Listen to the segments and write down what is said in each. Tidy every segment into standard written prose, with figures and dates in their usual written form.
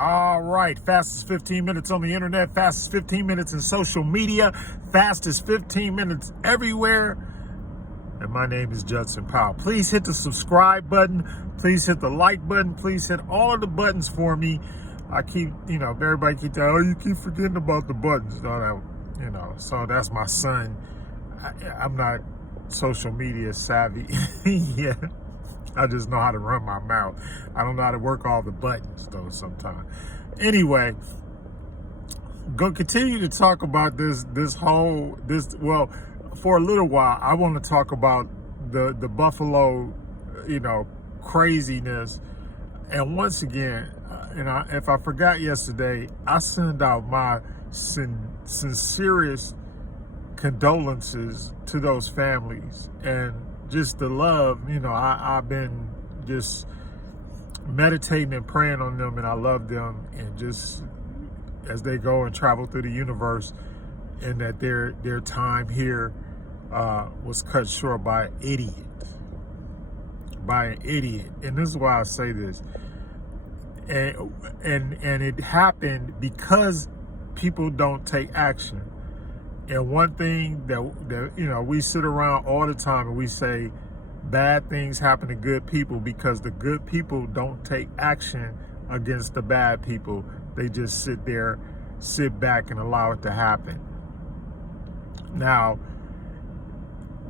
All right, fastest 15 minutes on the internet, fastest 15 minutes in social media, fastest 15 minutes everywhere. And my name is Judson Powell. Please hit the subscribe button. Please hit the like button. Please hit all of the buttons for me. I keep, everybody keep telling, oh, you keep forgetting about the buttons. So that's my son. I'm not social media savvy. Yeah. I just know how to run my mouth. I don't know how to work all the buttons though sometimes. Anyway, go continue to talk about this for a little while. I want to talk about the Buffalo, craziness. And once again, if I forgot yesterday, I send out my sincerest condolences to those families and just the love. I've been just meditating and praying on them, and I love them, and just as they go and travel through the universe, and that their time here was cut short by an idiot. And this is why I say this. And it happened because people don't take action. And one thing that we sit around all the time and we say bad things happen to good people because the good people don't take action against the bad people. They just sit back and allow it to happen. Now,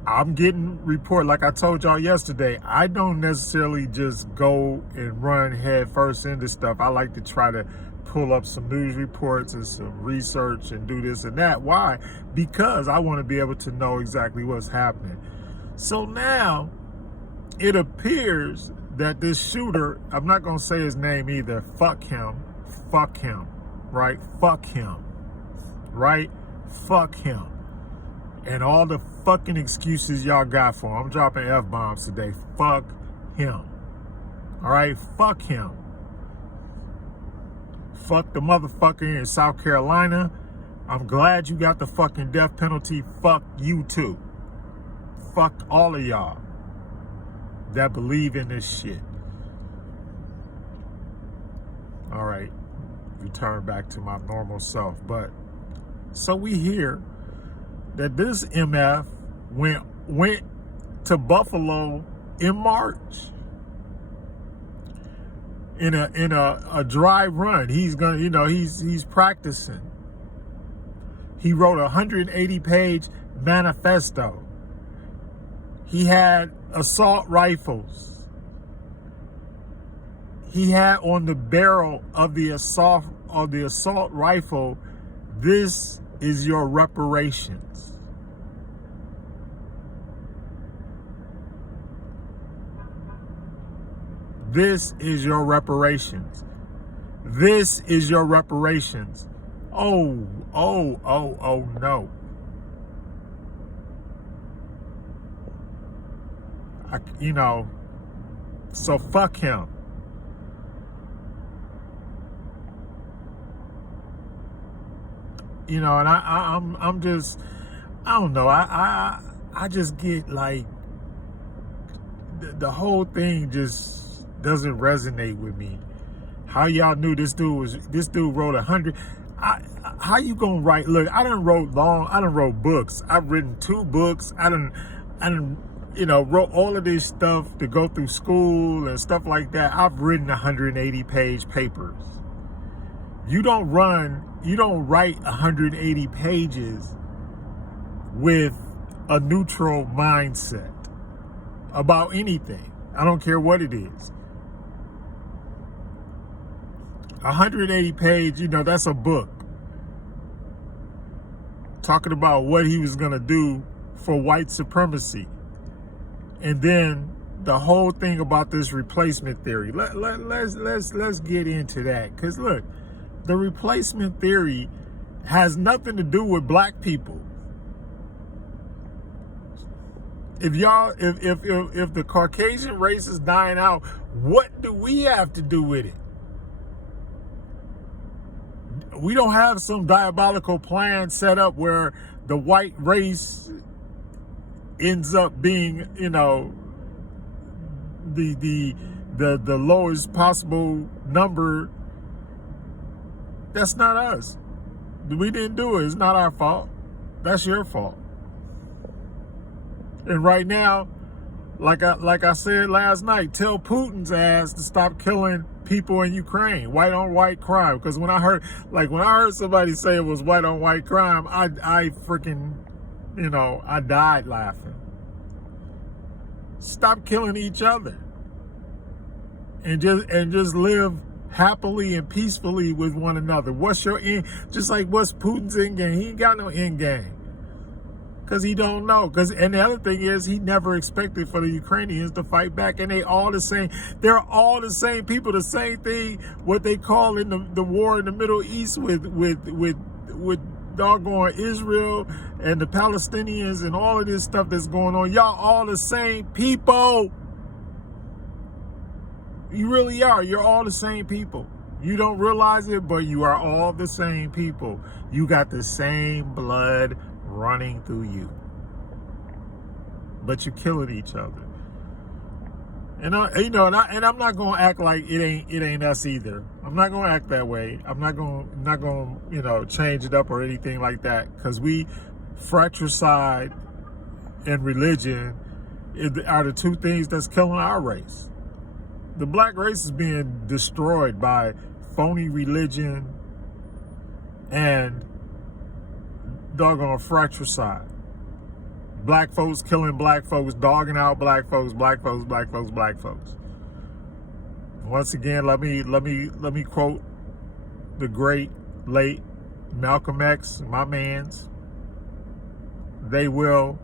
I'm getting report, like I told y'all yesterday, I don't necessarily just go and run head first into stuff. I like to try to pull up some news reports and some research and do this and that. Why? Because I want to be able to know exactly what's happening. So now it appears that this shooter, I'm not going to say his name either. Fuck him, right? Fuck him, right? Fuck him. And all the fucking excuses y'all got for him. I'm dropping F-bombs today. Fuck him. All right? Fuck him. Fuck the motherfucker in South Carolina. I'm glad you got the fucking death penalty. Fuck you too. Fuck all of y'all that believe in this shit. All right. Return back to my normal self. But so we hear that this MF went to Buffalo in March. In a dry run. He's gonna, he's practicing. He wrote a 180-page manifesto. He had assault rifles. He had on the barrel of the assault rifle, "This is your reparations." This is your reparations. This is your reparations. Oh no. So fuck him. And I'm just, I don't know. I just get like the whole thing just doesn't resonate with me. How y'all knew this dude wrote 100? How you gonna write? Look, I done wrote books. I've written 2 books. I done wrote all of this stuff to go through school and stuff like that. I've written 180-page papers. You don't write 180 pages with a neutral mindset about anything. I don't care what it is. 180 page, that's a book. Talking about what he was going to do for white supremacy. And then the whole thing about this replacement theory. Let's get into that. Because look, the replacement theory has nothing to do with black people. If the Caucasian race is dying out, what do we have to do with it? We don't have some diabolical plan set up where the white race ends up being, the lowest possible number That's not us. We didn't do it. It's not our fault. That's your fault. And right now, like I said last night, tell Putin's ass to stop killing people in Ukraine. White on white crime. Because when I heard somebody say it was white on white crime, I freaking, I died laughing. Stop killing each other. And just live happily and peacefully with one another. What's your end? Just like what's Putin's end game? He ain't got no end game. Because he don't know. And the other thing is, he never expected for the Ukrainians to fight back. And they all the same. They're all the same people. The same thing, what they call in the war in the Middle East with doggone Israel and the Palestinians and all of this stuff that's going on. Y'all all the same people. You really are. You're all the same people. You don't realize it, but you are all the same people. You got the same blood running through you. But you're killing each other. And I'm not gonna act like it ain't us either. I'm not gonna act that way. I'm not gonna change it up or anything like that. Because fratricide and religion are the two things that's killing our race. The black race is being destroyed by phony religion and doggone fratricide. Black folks killing black folks, dogging out black folks. Once again, let me quote the great late Malcolm X, my mans. They will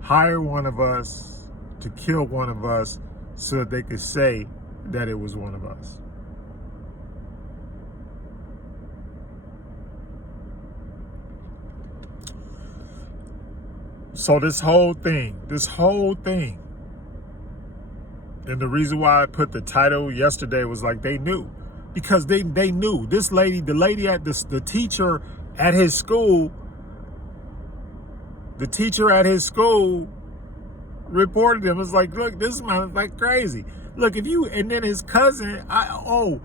hire one of us to kill one of us so that they could say that it was one of us. So this whole thing, and the reason why I put the title yesterday was like they knew. Because they knew. This lady, the lady at the teacher at his school, reported him. It's like, look, this man is like crazy. Look, and then his cousin, I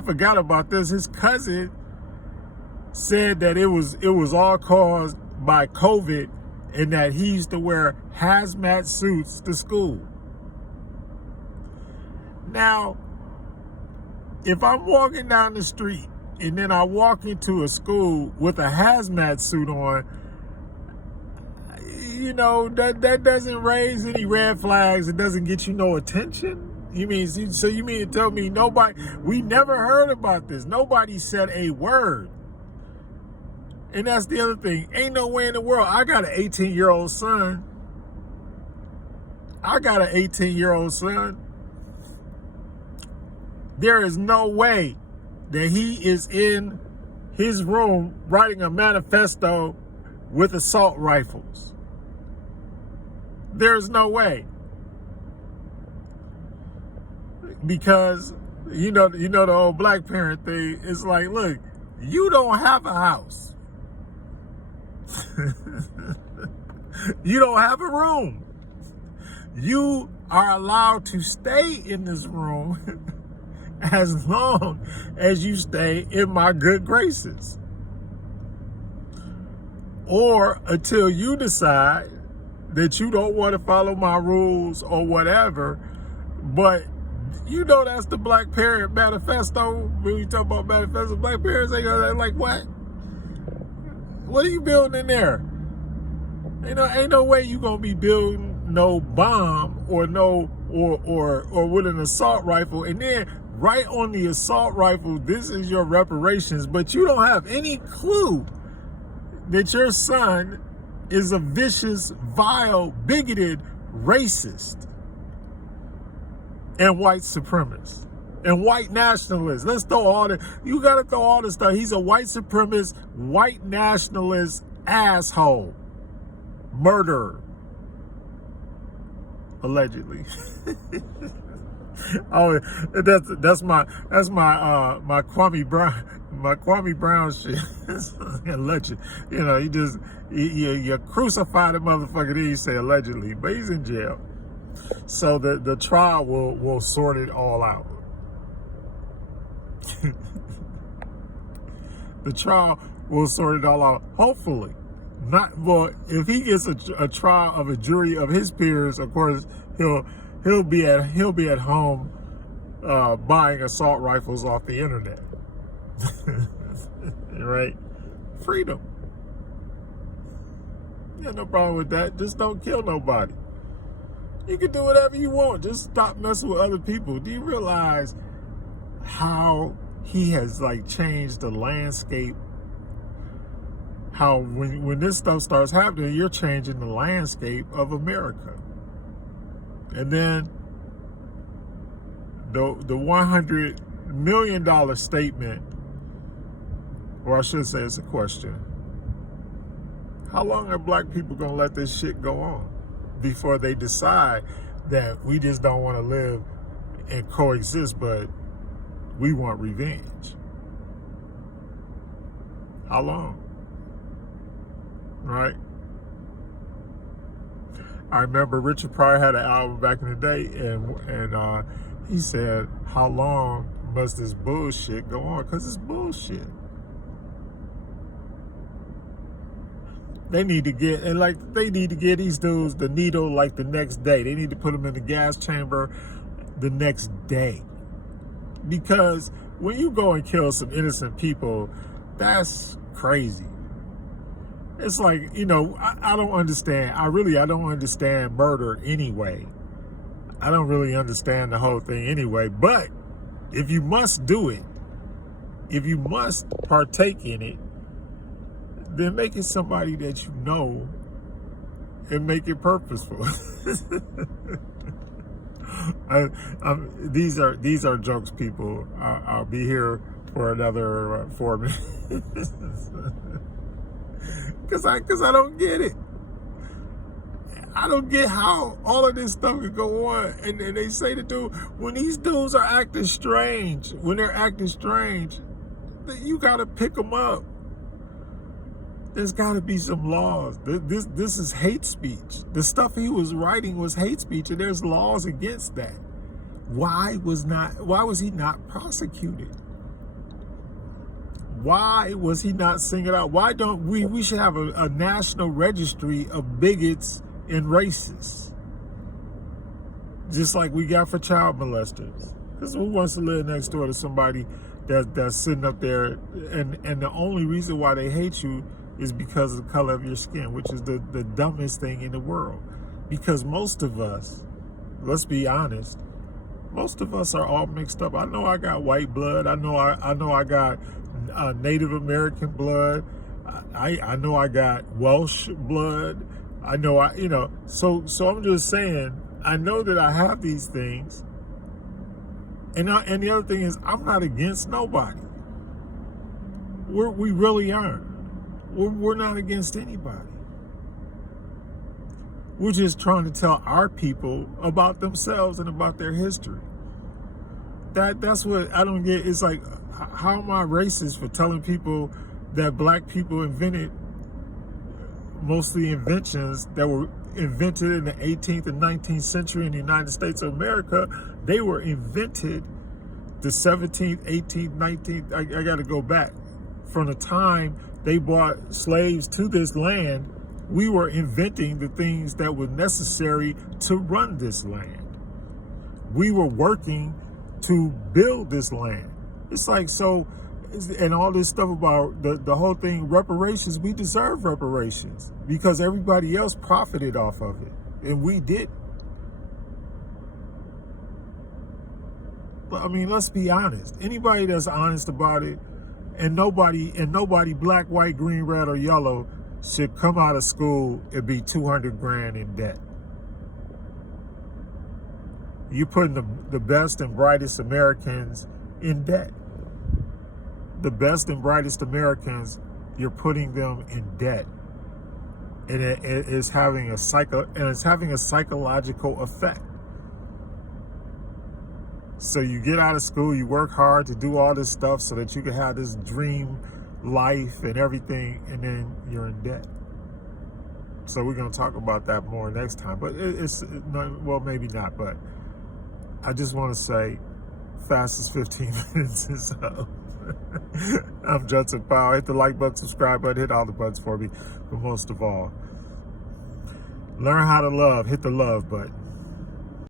forgot about this. His cousin said that it was all caused by COVID and that he used to wear hazmat suits to school. Now, if I'm walking down the street and then I walk into a school with a hazmat suit on, that doesn't raise any red flags. It doesn't get you no attention. You mean to tell me we never heard about this. Nobody said a word. And that's the other thing. Ain't no way in the world. I got an 18-year-old son. There is no way that he is in his room writing a manifesto with assault rifles. There's no way. Because, the old black parent thing, it's like, look, you don't have a house. You don't have a room. You are allowed to stay in this room as long as you stay in my good graces. Or until you decide that you don't want to follow my rules or whatever. But that's the black parent manifesto. When we talk about manifesto, black parents, they're like, what? What are you building in there? Ain't no way you gonna be building no bomb or with an assault rifle, and then right on the assault rifle, this is your reparations, but you don't have any clue that your son is a vicious, vile, bigoted racist and white supremacist and white nationalist. You gotta throw all this stuff. He's a white supremacist, white nationalist asshole. Murderer. Allegedly. Oh, that's my Kwame Brown shit. Alleged. You crucify the motherfucker, then you say allegedly, but he's in jail. So the trial will sort it all out. The trial will sort it all out. Hopefully. Not, well, if he gets a trial of a jury of his peers, of course he'll be at home buying assault rifles off the internet. Right? Freedom. Yeah, no problem with that. Just don't kill nobody. You can do whatever you want. Just stop messing with other people. Do you realize how he has like changed the landscape? How when this stuff starts happening, you're changing the landscape of America. And then the $100 million statement, or I should say it's a question. How long are black people gonna let this shit go on before they decide that we just don't want to live and coexist, but we want revenge? How long? Right? I remember Richard Pryor had an album back in the day, and he said, "How long must this bullshit go on?" Because it's bullshit. They need to get these dudes the needle like the next day. They need to put them in the gas chamber the next day. Because when you go and kill some innocent people, that's crazy. It's like, I don't understand. I don't understand murder anyway. I don't really understand the whole thing anyway. But if you must do it, if you must partake in it, then make it somebody that you know and make it purposeful. These are jokes, people. I'll be here for another 4 minutes. Because I don't get it. I don't get how all of this stuff can go on. And they say to do, when these dudes are acting strange, you got to pick them up. There's got to be some laws. This is hate speech. The stuff he was writing was hate speech, and there's laws against that. Why was he not prosecuted? Why was he not singled out? Why don't we should have a national registry of bigots and racists, just like we got for child molesters. Because who wants to live next door to somebody that's sitting up there, and the only reason why they hate you is because of the color of your skin, which is the dumbest thing in the world. Because most of us, let's be honest, most of us are all mixed up. I know I got white blood. I know I got Native American blood. I know I got Welsh blood. I know so I'm just saying, I know that I have these things. And the other thing is, I'm not against nobody. We really aren't. We're not against anybody. We're just trying to tell our people about themselves and about their history. That's what I don't get. It's like, how am I racist for telling people that black people invented mostly inventions that were invented in the 18th and 19th century in the United States of America? They were invented the 17th, 18th, 19th. I got to go back. From the time they brought slaves to this land, we were inventing the things that were necessary to run this land. We were working to build this land. It's like, so, and all this stuff about the whole thing, reparations, we deserve reparations because everybody else profited off of it, and we didn't. But I mean, let's be honest. Anybody that's honest about it, and nobody black, white, green, red, or yellow should come out of school and be 200 grand in debt. You're putting the best and brightest Americans in debt. The best and brightest Americans, you're putting them in debt. And it is having a psychological effect. So you get out of school, you work hard to do all this stuff so that you can have this dream life and everything, and then you're in debt. So we're going to talk about that more next time. But well, maybe not. But I just want to say, fastest 15 minutes or so. I'm Judson Powell. Hit the like button, subscribe button, hit all the buttons for me. But most of all, learn how to love. Hit the love button.